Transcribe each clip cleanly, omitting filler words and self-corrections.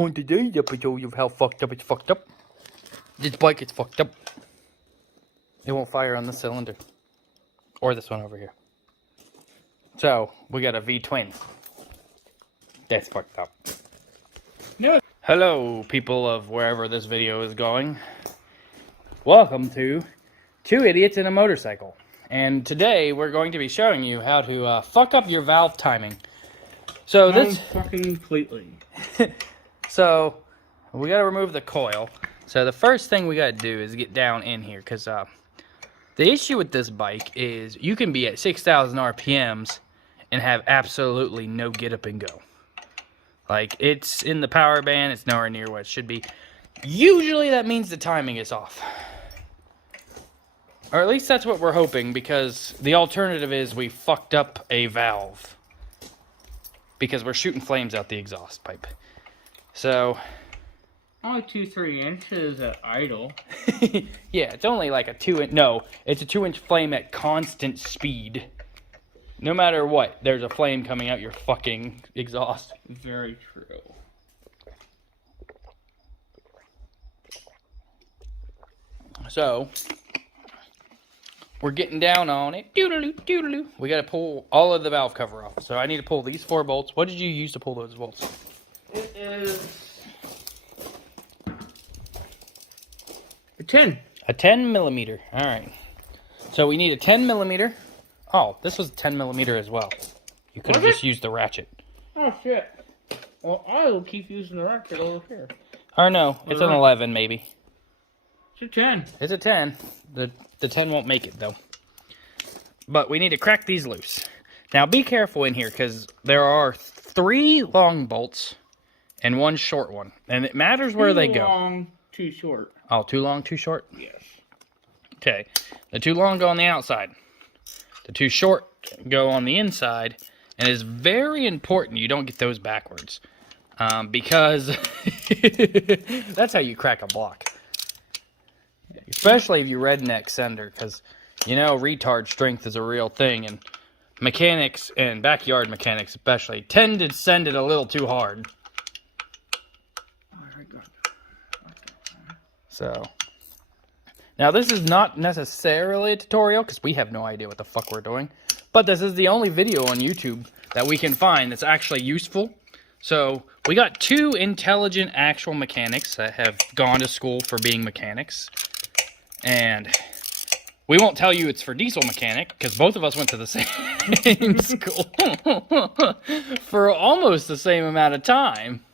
On today's episode of how fucked up it's fucked up, this bike is fucked up. It won't fire on this cylinder. Or this one over here. So, we got a V-twin. That's fucked up. No. Hello, people of wherever this video is going. Welcome to Two Idiots in a Motorcycle. And today, we're going to be showing you how to fuck up your valve timing. So this... fucking completely. So, we gotta remove the coil. So the first thing we gotta do is get down in here, because the issue with this bike is you can be at 6,000 RPMs and have absolutely no get up and go. Like, it's in the power band, it's nowhere near what it should be. Usually that means the timing is off. Or at least that's what we're hoping, because the alternative is we fucked up a valve. Because we're shooting flames out the exhaust pipe. So... only 2-3 inches at idle. Yeah, it's only like a 2-inch... No, it's a 2-inch flame at constant speed. No matter what, there's a flame coming out your fucking exhaust. Very true. So, we're getting down on it. Doodaloo, doodaloo. We gotta pull all of the valve cover off. So I need to pull these 4 bolts. What did you use to pull those bolts? It is... a 10. A 10 millimeter. Alright. So we need a 10 millimeter. Oh, this was a 10 millimeter as well. You could have just used the ratchet. Oh, shit. Well, I will keep using the ratchet over here. Or no, it's an 11 maybe. It's a 10. It's a 10. The 10 won't make it though. But we need to crack these loose. Now be careful in here because there are 3 long bolts and 1 short one. And it matters where they go. 2 long, 2 short. Oh, 2 long, 2 short? Yes. Okay. The 2 long go on the outside. The 2 short go on the inside. And it's very important you don't get those backwards. Because that's how you crack a block. Especially if you redneck sender. Because, you know, retard strength is a real thing. And mechanics, and backyard mechanics especially, tend to send it a little too hard. So, now this is not necessarily a tutorial because we have no idea what the fuck we're doing. But this is the only video on YouTube that we can find that's actually useful. So, we got 2 intelligent actual mechanics that have gone to school for being mechanics. And we won't tell you it's for diesel mechanic because both of us went to the same school for almost the same amount of time.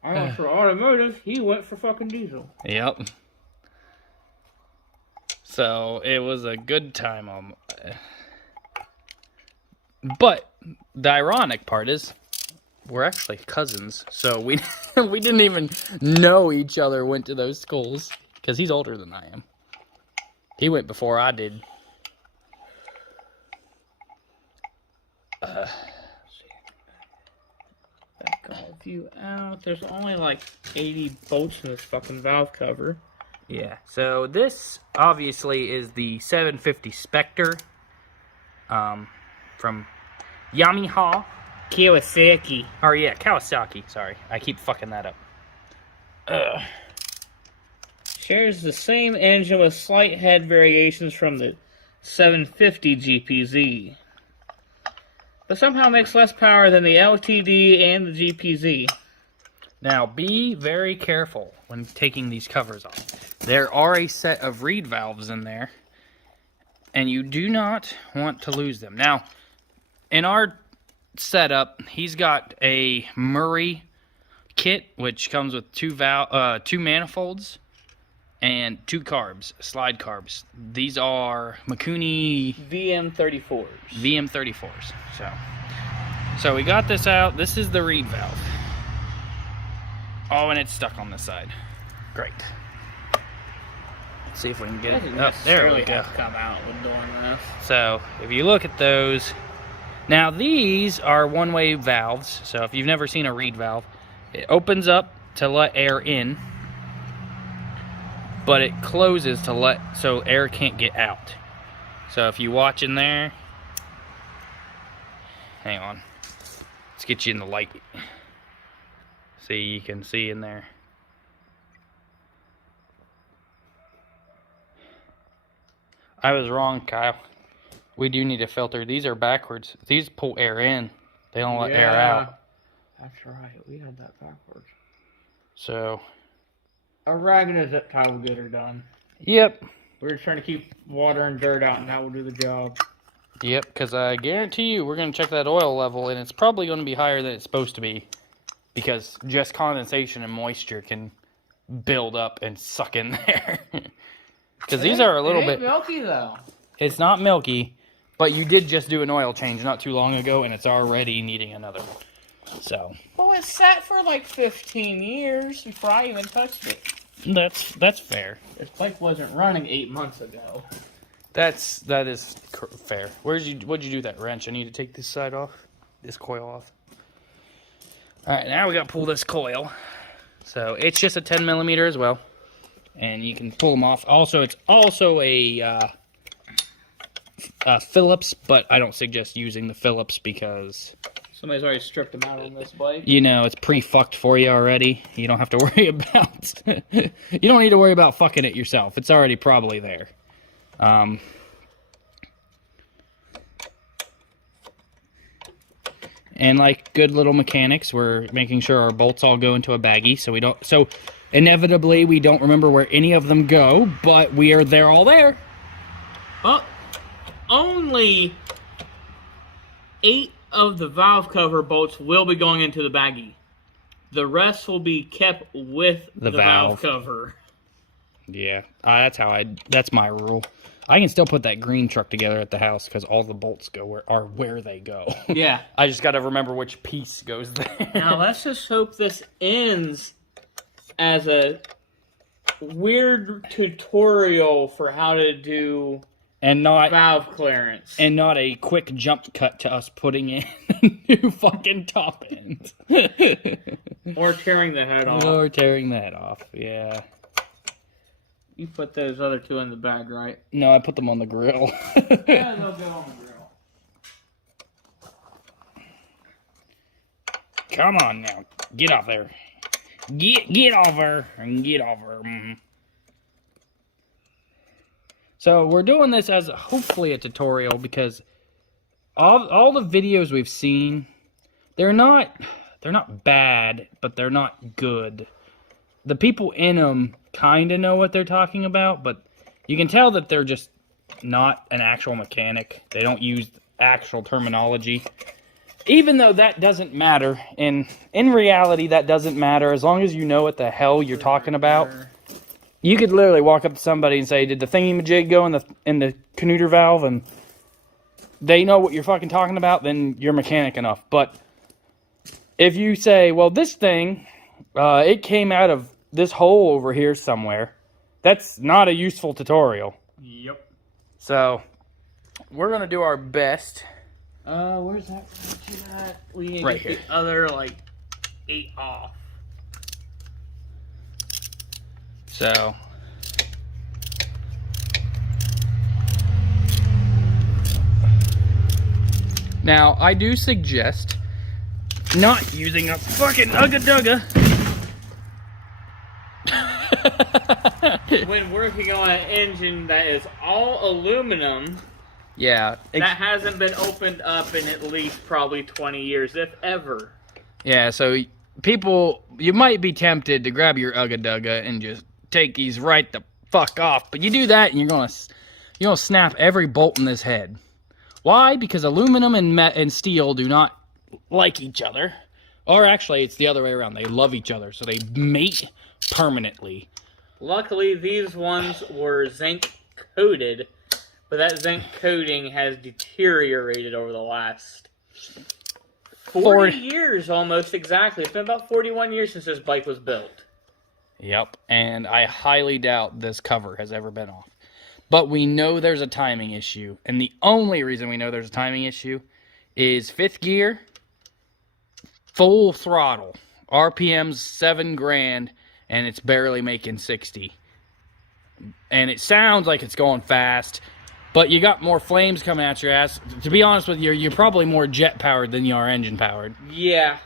I went for automotive, he went for fucking diesel. Yep. So, it was a good time. But, the ironic part is, we're actually cousins. So, we didn't even know each other went to those schools. Because he's older than I am. He went before I did. Back all of you out. There's only like 80 bolts in this fucking valve cover. Yeah, so this obviously is the 750 Specter from Yamaha. Kawasaki. Or yeah, Kawasaki, sorry. I keep fucking that up. Shares the same engine with slight head variations from the 750 GPZ. But somehow makes less power than the LTD and the GPZ. Now, be very careful when taking these covers off. There are a set of reed valves in there, and you do not want to lose them. Now, in our setup, he's got a Embree kit, which comes with 2 manifolds and 2 carbs, slide carbs. These are Koehnle VM34s. VM34s. So we got this out. This is the reed valve. Oh, and it's stuck on this side. Great. Let's see if we can get it. Oh, there we go. Have to come out when doing this. So if you look at those, now these are one-way valves. So if you've never seen a reed valve, it opens up to let air in, but it closes to so air can't get out. So if you watch in there, hang on, let's get you in the light. See, you can see in there. I was wrong, Kyle. We do need a filter. These are backwards. These pull air in. They don't let air out. That's right. We had that backwards. So. A rag and a zip tie will get her done. Yep. We're just trying to keep water and dirt out, and that will do the job. Yep, because I guarantee you we're going to check that oil level, and it's probably going to be higher than it's supposed to be. Because just condensation and moisture can build up and suck in there. Because these are a little bit milky, though. It's not milky, but you did just do an oil change not too long ago, and it's already needing another one. So. Well, it sat for like 15 years before I even touched it. That's fair. This bike wasn't running 8 months ago. That is fair. What'd you do with that wrench? I need to take this side off, this coil off. All right, now we got to pull this coil. So it's just a 10 millimeter as well, and you can pull them off. Also, it's also a Phillips, but I don't suggest using the Phillips because somebody's already stripped them out on this bike. You know, it's pre-fucked for you already. You don't have to worry about. You don't need to worry about fucking it yourself. It's already probably there. And like good little mechanics, we're making sure our bolts all go into a baggie, so inevitably we don't remember where any of them go, but they're all there. Oh, only 8 of the valve cover bolts will be going into the baggie. The rest will be kept with the valve cover. Yeah, that's my rule. I can still put that green truck together at the house because all the bolts are where they go. Yeah. I just got to remember which piece goes there. Now, let's just hope this ends as a weird tutorial for how to do valve clearance. And not a quick jump cut to us putting in new fucking top ends. Or tearing the head off. Or tearing the head off, yeah. You put those other 2 in the bag, right? No, I put them on the grill. Yeah, they'll go on the grill. Come on now. Get off there. Get over and get over. Mm-hmm. So we're doing this as hopefully a tutorial because all the videos we've seen, they're not bad, but they're not good. The people in them kind of know what they're talking about, but you can tell that they're just not an actual mechanic. They don't use actual terminology. Even though that doesn't matter, and in reality that doesn't matter as long as you know what the hell you're talking about. You could literally walk up to somebody and say, did the thingy-majig go in the Knooter valve? And they know what you're fucking talking about, then you're mechanic enough. But if you say, well, this thing, it came out of this hole over here somewhere, that's not a useful tutorial. Yep. So, we're going to do our best. Where's that at? We need right to get here. The other, 8 off. So, now I do suggest not using a fucking ugga-dugga when working on an engine that is all aluminum. Yeah. That hasn't been opened up in at least probably 20 years, if ever. Yeah, so people, you might be tempted to grab your ugga-dugga and just take these right the fuck off. But you do that and you're gonna snap every bolt in this head. Why? Because aluminum and steel do not like each other. Or actually, it's the other way around. They love each other, so they mate permanently. Luckily, these ones were zinc coated, but that zinc coating has deteriorated over the last 40 years almost exactly. It's been about 41 years since this bike was built. Yep, and I highly doubt this cover has ever been off. But we know there's a timing issue, and the only reason we know there's a timing issue is 5th gear, full throttle, RPM's 7 grand, and it's barely making 60. And it sounds like it's going fast, but you got more flames coming at your ass. To be honest with you, you're probably more jet powered than you are engine powered. Yeah.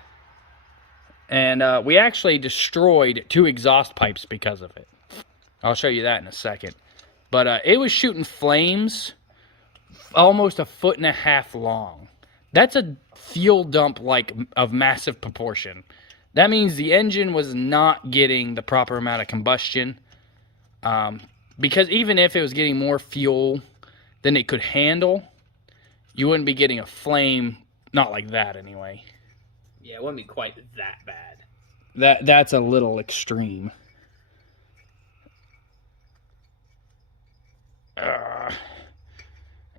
And we actually destroyed 2 exhaust pipes because of it. I'll show you that in a second. But it was shooting flames almost 1.5 feet long. That's a fuel dump like of massive proportion. That means the engine was not getting the proper amount of combustion. Because even if it was getting more fuel than it could handle, you wouldn't be getting a flame, not like that anyway. Yeah, it wouldn't be quite that bad. That's a little extreme.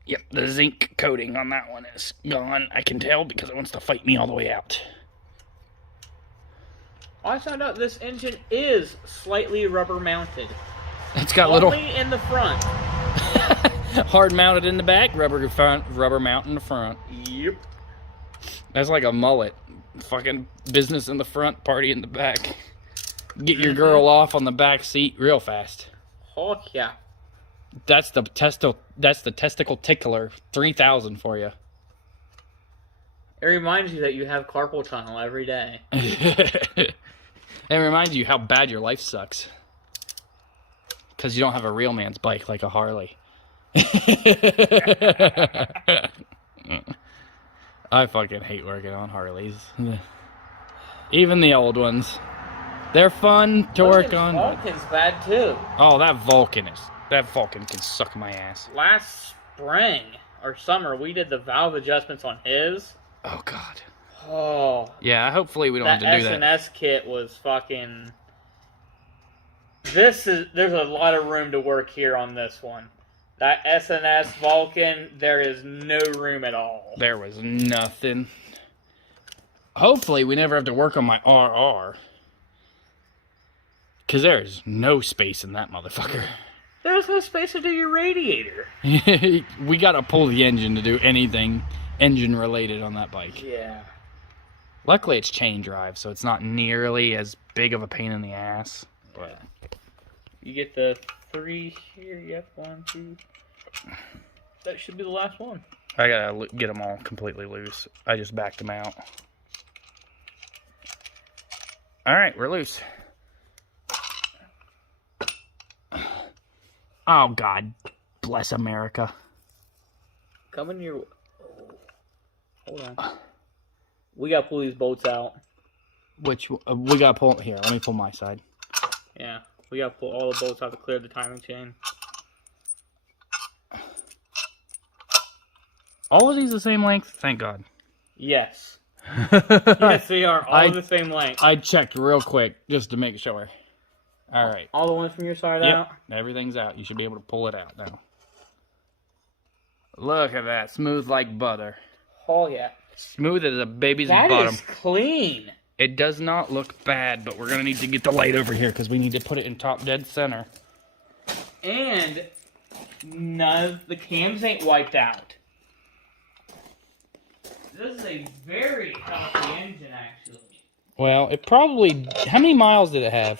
Yep, the zinc coating on that one is gone. I can tell because it wants to fight me all the way out. I found out this engine is slightly rubber mounted. It's got Only in the front. hard mounted in the back, rubber mount in the front. Yep. That's like a mullet. Fucking business in the front, party in the back. Get your girl off on the back seat real fast. Oh yeah. That's the testicle tickler 3000 for you. It reminds you that you have carpal tunnel every day. It reminds you how bad your life sucks. Because you don't have a real man's bike like a Harley. I fucking hate working on Harleys. Even the old ones. They're fun to work on. Vulcan's bad too. Oh, that Vulcan can suck my ass. Last spring or summer, we did the valve adjustments on his. Oh, God. Oh. Yeah, hopefully we don't have to do that. That SNS kit was fucking... There's a lot of room to work here on this one. That SNS Vulcan, there is no room at all. There was nothing. Hopefully we never have to work on my RR. Because there's no space in that motherfucker. There's no space to do your radiator. We gotta pull the engine to do anything engine related on that bike. Yeah. Luckily it's chain drive, so it's not nearly as big of a pain in the ass. But you get the 3 here. Yep, 1, 2. That should be the last one. I gotta get them all completely loose. I just backed them out. Alright, we're loose. Oh, God bless America. Coming your... Oh. Hold on. We gotta pull these bolts out. Which, we gotta pull... Here, let me pull my side. Yeah, we gotta pull all the bolts out to clear the timing chain. All of these the same length? Thank God. Yes. Yes, they are all the same length. I checked real quick just to make sure. Alright. All the ones from your side Yep, out? everything's out. You should be able to pull it out now. Look at that. Smooth like butter. Oh, yeah. Smooth as a baby's bottom. That is clean. It does not look bad, but we're going to need to get the light over here because we need to put it in top dead center. And none of the cams ain't wiped out. This is a very healthy engine, actually. Well, it probably... How many miles did it have?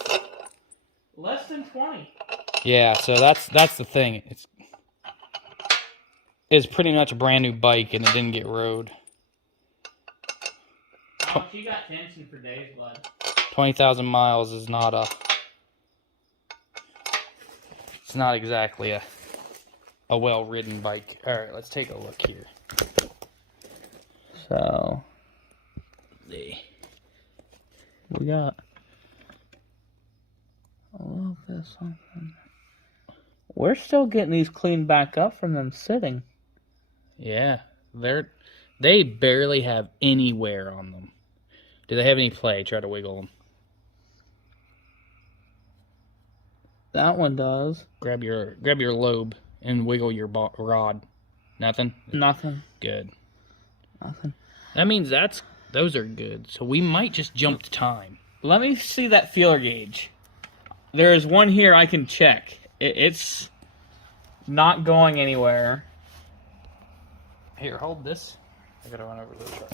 Less than 20. Yeah, so that's the thing. It's pretty much a brand new bike, and it didn't get rode. Oh, she got tension for days, bud. 20,000 miles is not a... It's not exactly a well-ridden bike. All right, let's take a look here. So... We got... a little bit of something. We're still getting these cleaned back up from them sitting. Yeah, they barely have any wear on them. Do they have any play? Try to wiggle them. That one does. Grab your lobe and wiggle your rod. Nothing? Nothing. Good. Nothing. That means those are good. So we might just jump to time. Let me see that feeler gauge. There is one here I can check. It's not going anywhere. Here, hold this. I gotta run over to the truck.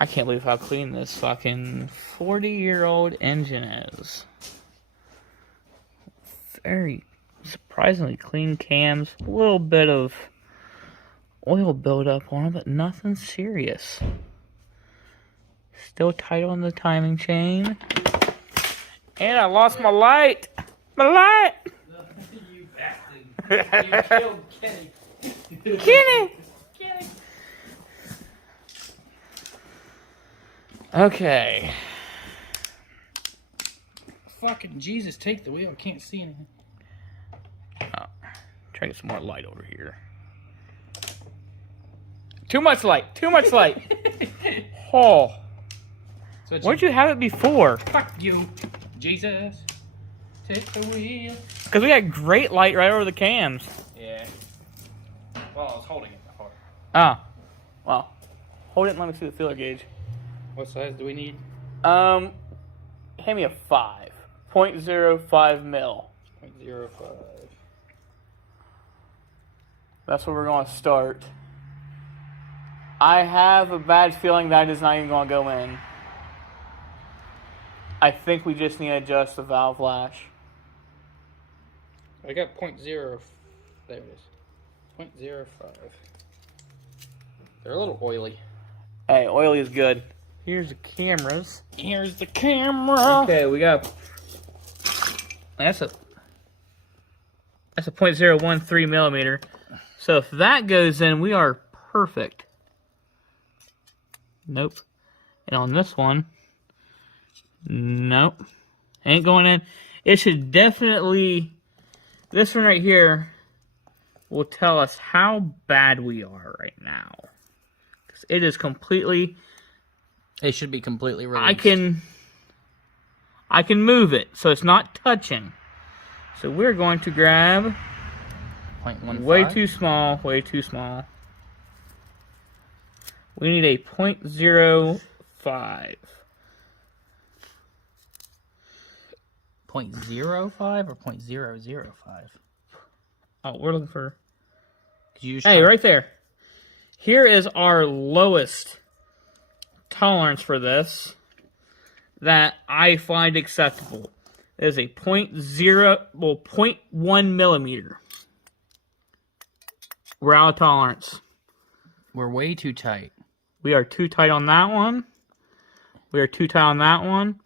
I can't believe how clean this fucking 40-year-old engine is. Very surprisingly clean cams. A little bit of oil buildup on it, but nothing serious. Still tight on the timing chain. And I lost my light. My light. You bastard. You killed Kenny. Kenny. Kenny. Okay. Fucking Jesus, take the wheel. I can't see anything. Try to get some more light over here. Too much light. Too much light. Oh. So Where'd you have it before? Fuck you, Jesus. Take the wheel. Because we had great light right over the cams. Yeah. Well, I was holding it hard. Ah. Well. Hold it and let me see the feeler gauge. What size do we need? Hand me a 5. 0.05 mil. 0.05. That's where we're going to start. I have a bad feeling that is not even going to go in. I think we just need to adjust the valve lash. I got 0.0. There it is. 0.05. They're a little oily. Hey, oily is good. Here's the cameras. Here's the camera. Okay, we got... That's a 0.013 millimeter. So if that goes in, we are perfect. Nope. And on this one, nope. Ain't going in. It should definitely... This one right here will tell us how bad we are right now. 'Cause it is completely... It should be completely released. I can move it, so it's not touching. So we're going to grab... 0.15. Way too small, way too small. We need a 0.05. 0.05 or 0.005? Oh, we're looking for... Hey, right there. Here is our lowest tolerance for this that I find acceptable. It is a 0.1 millimeter. We're out of tolerance. We're way too tight. We are too tight on that one. We are too tight on that one.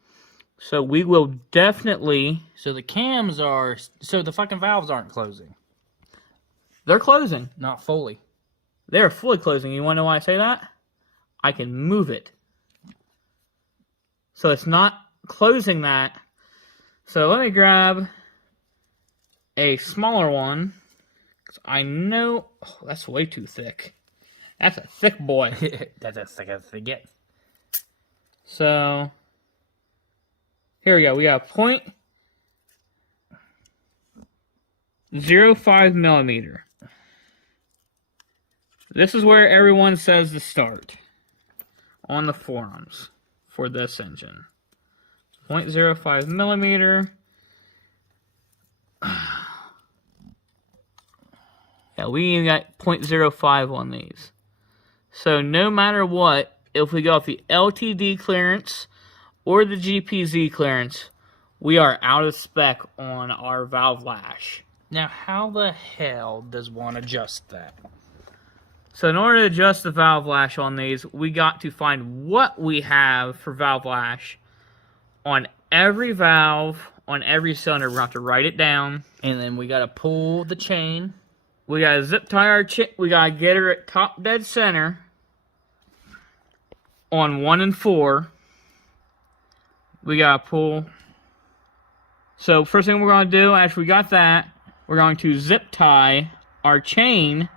So we will definitely... So the cams are... So the fucking valves aren't closing. They're closing. Not fully. They're fully closing. You want to know why I say that? I can move it. So it's not closing that. So let me grab a smaller one. 'Cause I know... Oh, that's way too thick. That's a thick boy. That's as thick as they get. So... Here we go. We got 0.05 millimeter. This is where everyone says to start on the forums for this engine. 0.05 millimeter. Yeah, we even got 0.05 on these. So no matter what, if we go off the LTD clearance or the GPZ clearance, we are out of spec on our valve lash. Now, how the hell does one adjust that? So in order to adjust the valve lash on these, we got to find what we have for valve lash on every valve, on every cylinder. We're going to have to write it down. And then we got to pull the chain. We got to zip tie our we got to get her at top dead center on 1 and 4. We got to pull. So first thing we're going to do, after we got that, we're going to zip tie our chain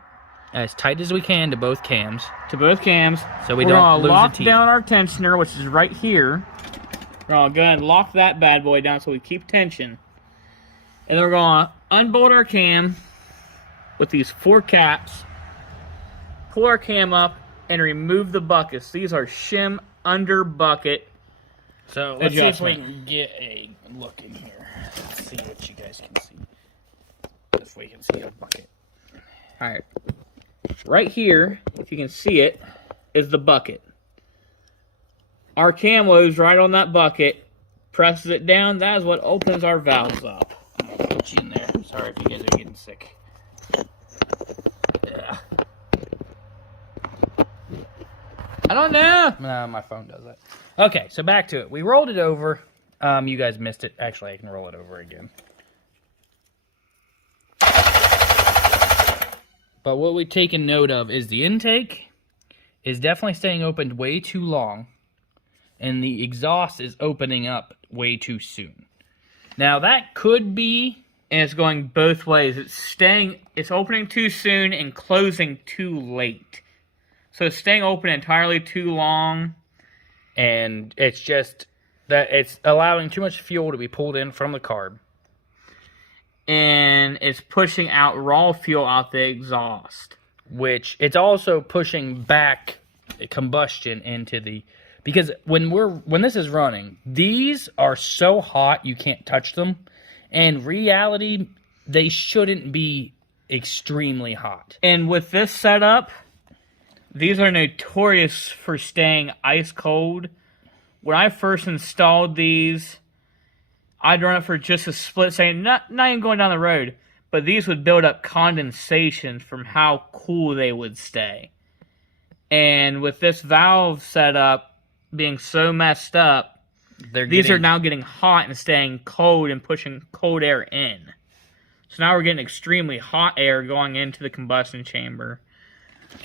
As tight as we can to both cams. So we don't lose the lock teeth. down our tensioner, which is right here. We're going to go ahead and lock that bad boy down so we keep tension. And then we're going to unbolt our cam with these 4 caps. Pull our cam up and remove the buckets. These are shim under bucket. So let's see if we adjustment. can get a look in here. Let's see what you guys can see. If we can see a bucket. Alright. Right here, if you can see it, is the bucket. Our cam loads right on that bucket, presses it down. That is what opens our valves up. I'm gonna put you in there. Sorry if you guys are getting sick. Yeah. I don't know. No, my phone does that. Okay, so back to it. We rolled it over. You guys missed it. Actually, I can roll it over again. But what we've taken note of is the intake is definitely staying open way too long, and the exhaust is opening up way too soon. Now, that could be... And it's going both ways. It's opening too soon and closing too late. So it's staying open entirely too long. And it's just that it's allowing too much fuel to be pulled in from the carb. And it's pushing out raw fuel out the exhaust. Which it's also pushing back combustion into the... Because when this is running, these are so hot you can't touch them. In reality, they shouldn't be extremely hot. And with this setup, these are notorious for staying ice cold. When I first installed these, I'd run it for just a split second, not even going down the road, but these would build up condensation from how cool they would stay. And with this valve setup being so messed up, these are now getting hot and staying cold and pushing cold air in. So now we're getting extremely hot air going into the combustion chamber.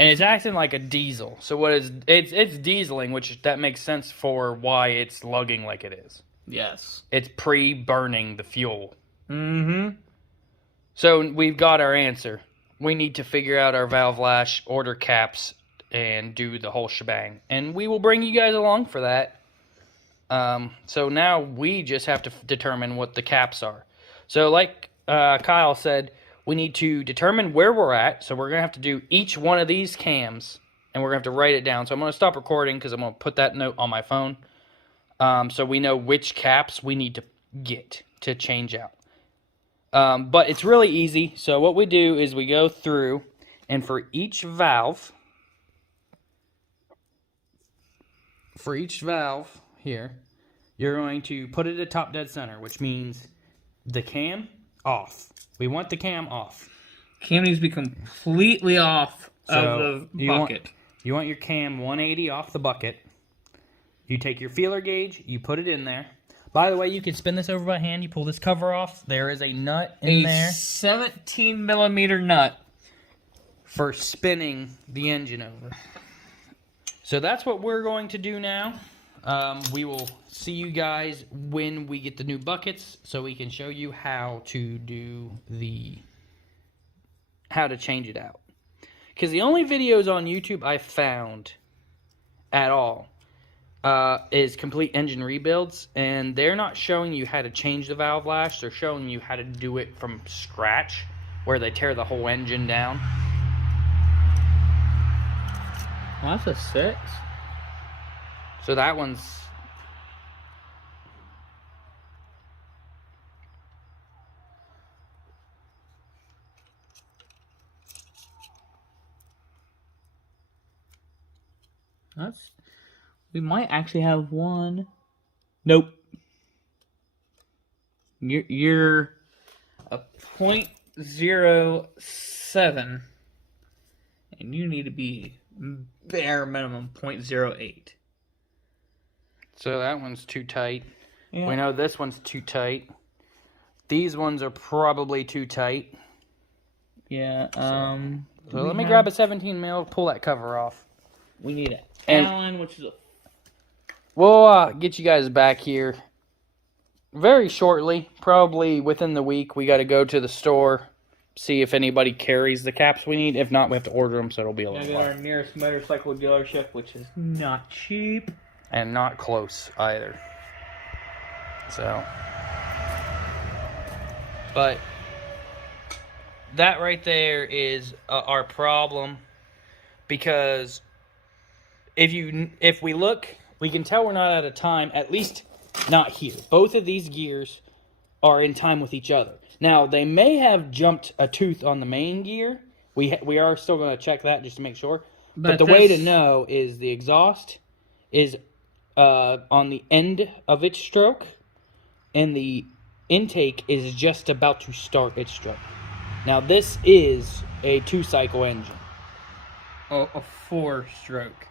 And it's acting like a diesel. So what is it's dieseling, which that makes sense for why it's lugging like it is. Yes. It's pre-burning the fuel. Mm-hmm. So we've got our answer. We need to figure out our valve lash, order caps, and do the whole shebang. And we will bring you guys along for that. So now we just have to determine what the caps are. So like Kyle said, we need to determine where we're at. So we're going to have to do each one of these cams, and we're going to have to write it down. So I'm going to stop recording because I'm going to put that note on my phone. So we know which caps we need to get to change out. But it's really easy. So what we do is we go through, and for each valve here, you're going to put it at top dead center, which means the cam off. We want the cam off. Cam needs to be completely off of the bucket. You want your cam 180 off the bucket. You take your feeler gauge, you put it in there. By the way, you can spin this over by hand. You pull this cover off. There is a nut in there. A 17 millimeter nut. For spinning the engine over. So that's what we're going to do now. We will see you guys when we get the new buckets, so we can show you how to change it out. Because the only videos on YouTube I found at all is complete engine rebuilds, and they're not showing you how to change the valve lash. They're showing you how to do it from scratch, where they tear the whole engine down. Well, that's a 6. So that one's... We might actually have one. Nope. You're a 0.07, and you need to be bare minimum 0.08. So that one's too tight. Yeah. We know this one's too tight. These ones are probably too tight. Yeah. So let me grab a 17 mil, pull that cover off. We need an Allen, which is a... We'll get you guys back here very shortly. Probably within the week. We got to go to the store, see if anybody carries the caps we need. If not, we have to order them, so it'll be a little while. Our nearest motorcycle dealership, which is not cheap. And not close either. So. But that right there is our problem. Because if we look, we can tell we're not out of time, at least not here. Both of these gears are in time with each other. Now, they may have jumped a tooth on the main gear. We are still going to check that just to make sure. But the way to know is the exhaust is on the end of its stroke, and the intake is just about to start its stroke. Now, this is a 2-cycle engine. Oh, a 4-stroke.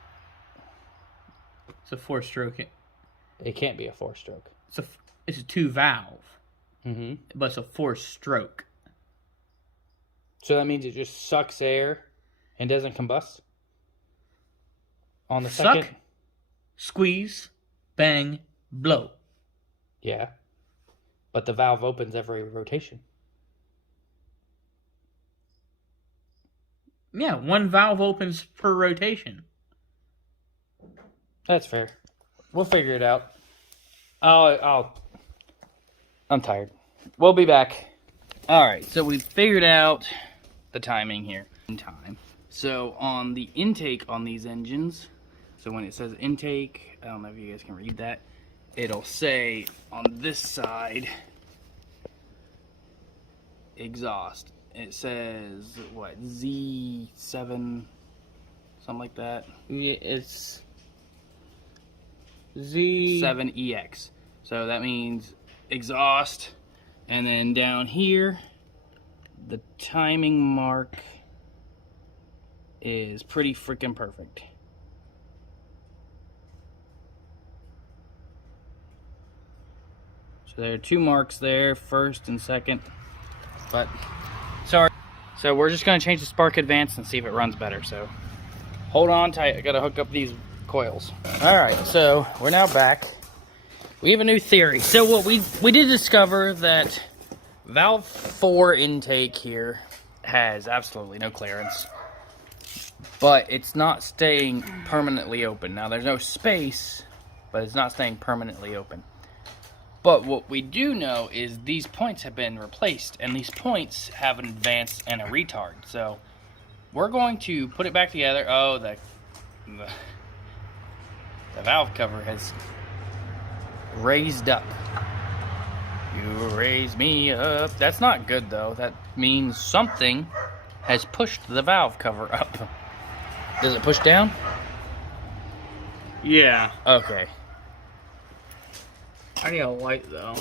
It's a 4-stroke. It can't be a 4-stroke. It's a 2-valve. Mm-hmm. But it's a 4-stroke. So that means it just sucks air and doesn't combust? On the second? Suck, squeeze, bang, blow. Yeah. But the valve opens every rotation. Yeah, 1 valve opens per rotation. That's fair. We'll figure it out. I'm tired. We'll be back. Alright, so we figured out the timing here in time. So on the intake on these engines, so when it says intake, I don't know if you guys can read that, it'll say on this side, exhaust. It says, what, Z7, something like that? Yeah, it's Z7EX. So that means exhaust. And then down here, the timing mark is pretty freaking perfect. So there are 2 marks there, first and second. But, sorry. So we're just going to change the spark advance and see if it runs better. So, hold on tight. I got to hook up these coils. Alright, so we're now back. We have a new theory. So what we did discover that valve 4 intake here has absolutely no clearance. But it's not staying permanently open. Now there's no space, but it's not staying permanently open. But what we do know is these points have been replaced, and these points have an advance and a retard. So we're going to put it back together. Oh, the valve cover has raised up. You raise me up. That's not good though. That means something has pushed the valve cover up. Does it push down? Yeah. Okay. I need a light though.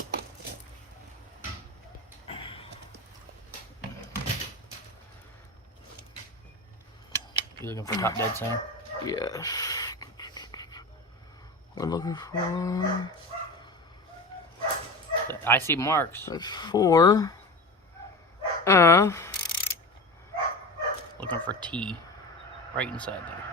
You looking for top dead center? Yes. We're looking for... I see marks. That's 4. Looking for T. Right inside there.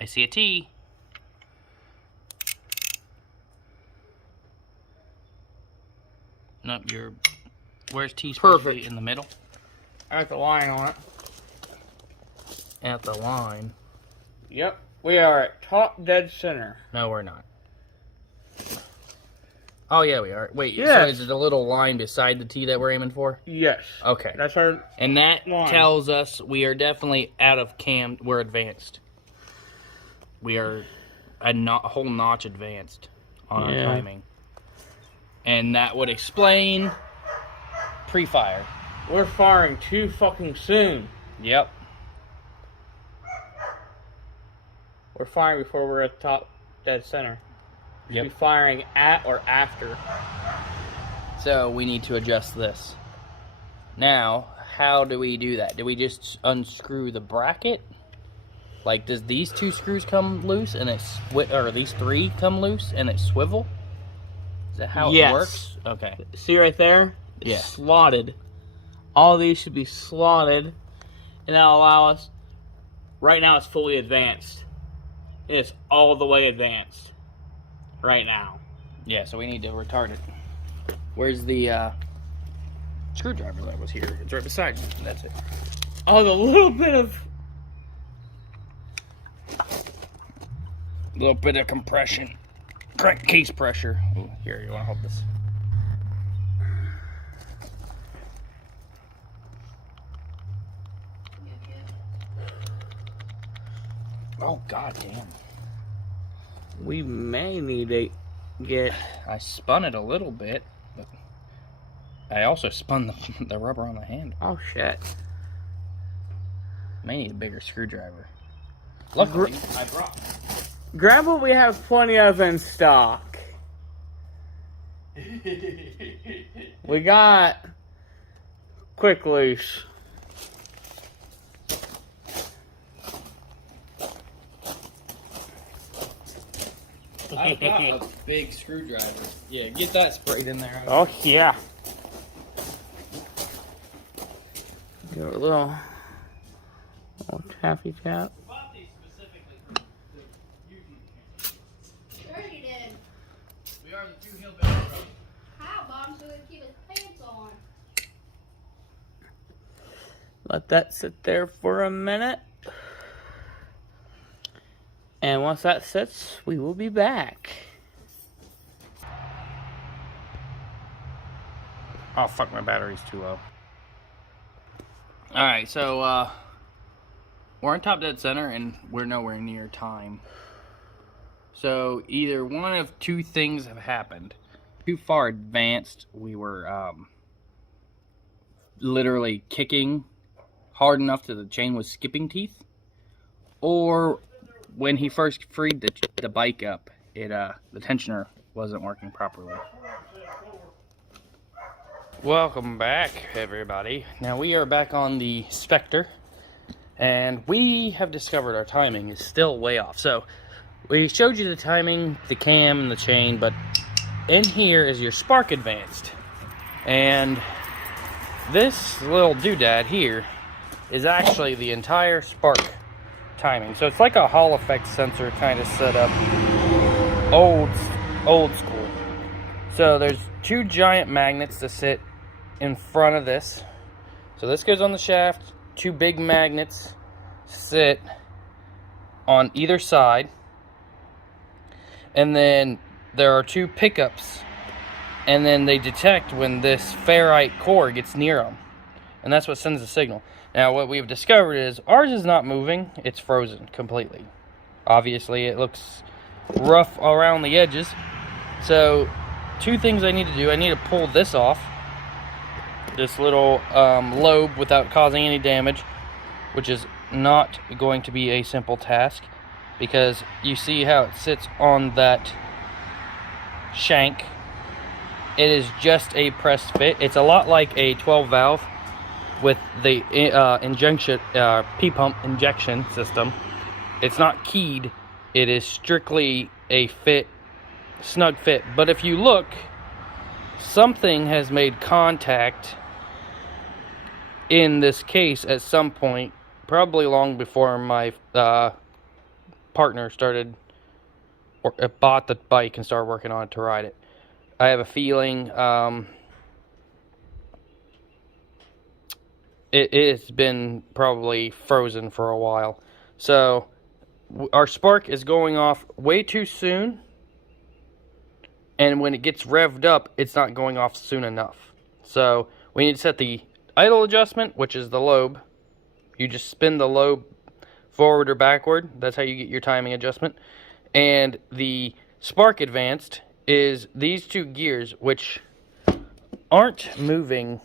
I see a T. Nope, where's T supposed to be? In the middle? At the line on it. At the line. Yep. We are at top dead center. No, we're not. Oh, yeah, we are. Wait, yes. So is it a little line beside the T that we're aiming for? Yes. Okay. That's our And that line. tells us we are definitely out of cam. We're advanced. We are a whole notch advanced on our timing. And that would explain pre-fire. We're firing too fucking soon. Yep. We're firing before we're at top dead center. We should Yep. be firing at or after. So we need to adjust this. Now, how do we do that? Do we just unscrew the bracket? Like, does these 2 screws come loose and or these 3 come loose and it swivel? Is that how it works? Okay. See right there? It's Yeah. slotted. All these should be slotted, and that'll allow us. Right now, it's fully advanced. It's all the way advanced. Right now. Yeah, so we need to retard it. Where's the screwdriver that was here? It's right beside you. That's it. Oh, the little bit of compression. Crankcase pressure. Ooh, here, you want to hold this? Oh, god damn. We may need to get... I spun it a little bit, but I also spun the rubber on the handle. Oh, shit. May need a bigger screwdriver. Luckily, I brought. Grab what we have plenty of in stock. We got quick loose. I've got a big screwdriver. Yeah, get that sprayed in there. Oh yeah. Give it a little taffy tap. Bought these specifically for the YouTube channel. Sure you did. We are the two hillbilly brothers. How, Mom? So we can keep his pants on. Let that sit there for a minute. And once that sits, we will be back. Oh fuck, my battery's too low. Alright, so we're on top dead center and we're nowhere near time. So either one of two things have happened. Too far advanced, we were literally kicking hard enough that the chain was skipping teeth. Or when he first freed the bike up, the tensioner wasn't working properly. Welcome back, everybody. Now we are back on the Specter, and we have discovered our timing is still way off. So we showed you the timing, the cam, and the chain, but in here is your spark advanced. And this little doodad here is actually the entire spark timing. So it's like a Hall effect sensor kind of setup, old school. So there's two giant magnets that sit in front of this. So this goes on the shaft. Two big magnets sit on either side, and then there are two pickups, and then they detect when this ferrite core gets near them, and that's what sends the signal. Now what we've discovered is ours is not moving, it's frozen completely. Obviously it looks rough around the edges. So two things I need to do. I need to pull this off, this little lobe, without causing any damage, which is not going to be a simple task, because you see how it sits on that shank. It is just a pressed fit. It's a lot like a 12 valve with the injection P-pump injection system. It's not keyed. It is strictly a fit, snug fit. But if you look, something has made contact in this case at some point, probably long before my partner started or bought the bike and started working on it to ride it. I have a feeling it's been probably frozen for a while. So our spark is going off way too soon, and when it gets revved up, it's not going off soon enough. So we need to set the idle adjustment, which is the lobe. You just spin the lobe forward or backward. That's how you get your timing adjustment. And the spark advanced is these two gears, which aren't moving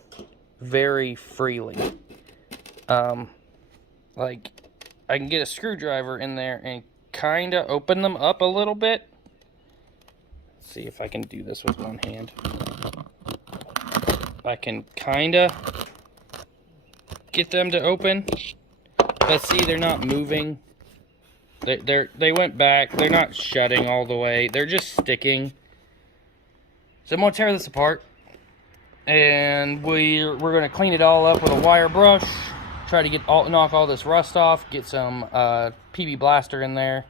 very freely. Like, I can get a screwdriver in there and kind of open them up a little bit. Let's see if I can do this with one hand. I can kind of get them to open, but see, they're not moving. They went back. They're not shutting all the way. They're just sticking. So I'm gonna tear this apart, and we're gonna clean it all up with a wire brush. Try to knock all this rust off. Get some PB Blaster in there.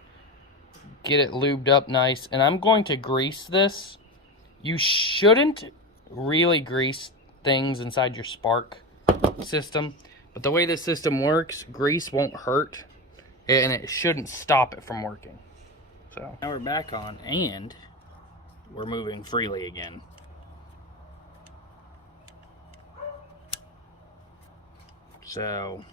Get it lubed up nice, and I'm going to grease this. You shouldn't really grease things inside your spark system, but the way this system works, grease won't hurt, and it shouldn't stop it from working. So now we're back on, and we're moving freely again. So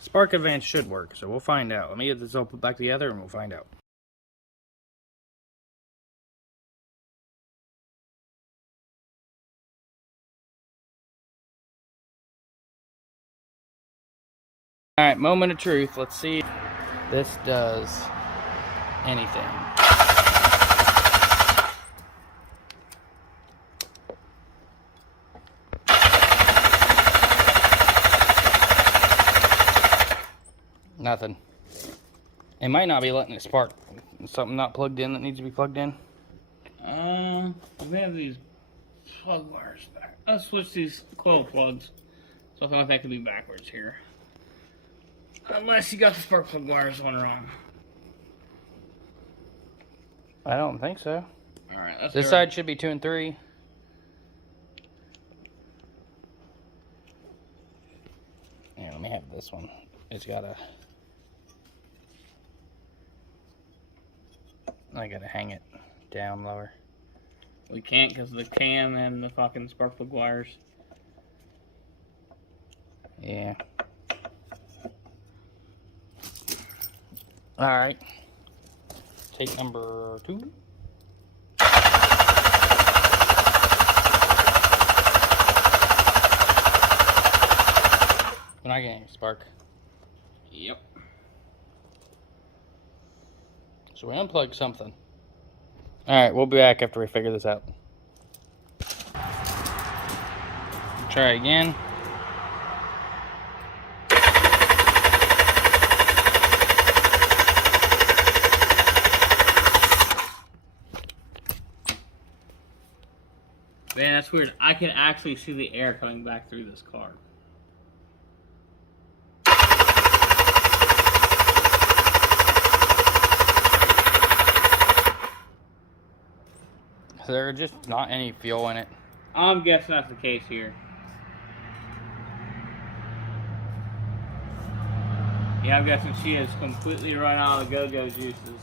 spark advance should work, so we'll find out. Let me get this all put back together and we'll find out. Alright, moment of truth. Let's see if this does anything. Nothing. It might not be letting it spark. Something not plugged in that needs to be plugged in. We have these plug wires back. Let's switch these coil plugs. So I feel like that could be backwards here. Unless you got the spark plug wires on wrong. I don't think so. Alright, this side should be 2 and 3. Yeah, let me have this one. It's got a... I gotta hang it down lower. We can't because of the cam and the fucking spark plug wires. Yeah. Alright. Take number 2. We're not getting any spark. Yep. So we unplugged something. Alright, we'll be back after we figure this out. Try again. Man, that's weird. I can actually see the air coming back through this car. There's just not any fuel in it. I'm guessing that's the case here. Yeah, I'm guessing she has completely run out of the go-go juices.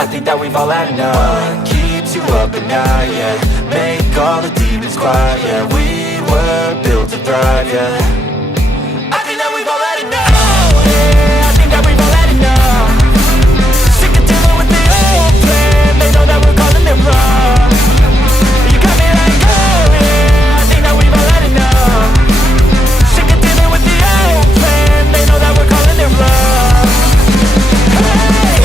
I think that we've all had enough. What keeps you up at night, yeah? Make all the demons quiet, yeah. We were built to thrive, yeah. I think that we've all had enough. Yeah, I think that we've all had enough. Sick of dealing with the old plan. They know that we're calling them wrong. You got me like, oh yeah, I think that we've all had enough. Sick of dealing with the old plan. They know that we're calling them wrong.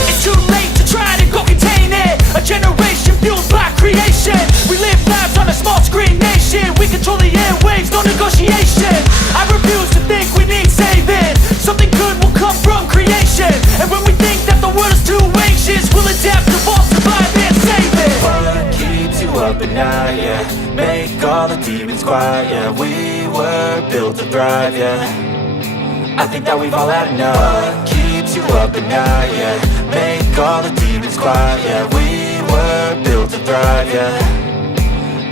It's too late to try to go contain it. A generation fueled by creation. We live lives on a small screen nation. We control the airwaves, no negotiation. I refuse to think we need saving. Something good will come from creation. And when we think that the world is too anxious, we'll adapt, evolve, survive and save it. What keeps you up at night, yeah? Make all the demons quiet, yeah. We were built to thrive, yeah. I think that we've all had enough. What keeps you up at night, yeah? Make all the demons quiet, yeah. We were built to thrive, yeah.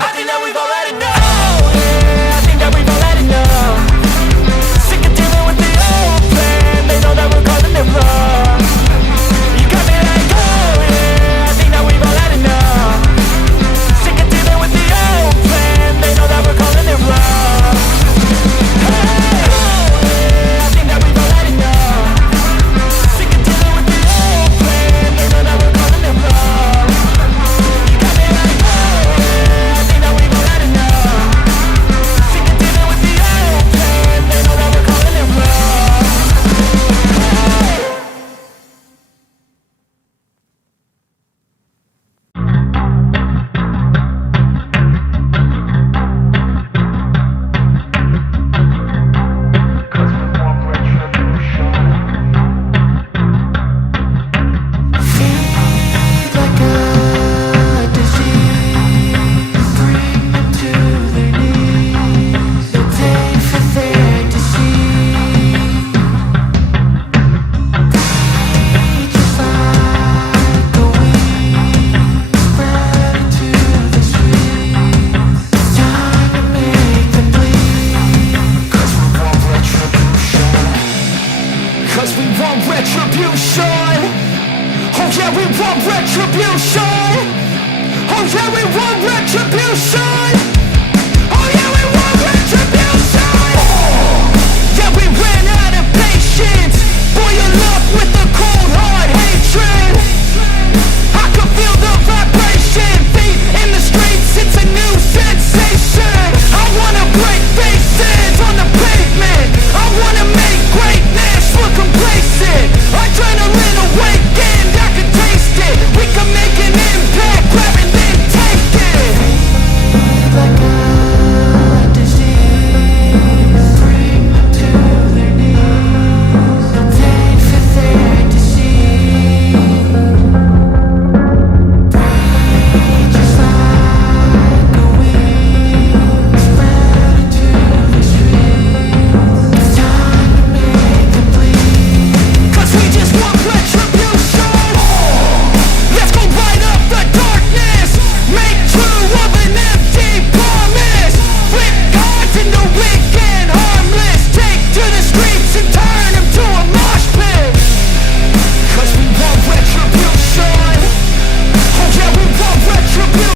I think that we've all had enough. Yeah, I think that we've all had enough. Sick of dealing with the old plan. They know that we're calling them wrong. You got me like, oh yeah, I think that we've all had enough. Sick of dealing with the old plan. They know that we're calling them wrong. Hey, oh yeah, I think that we've all had enough. Sick of dealing with the old plan. They know that we're calling them wrong. cause we want retribution. Oh yeah, we want retribution. Oh yeah, we want retribution.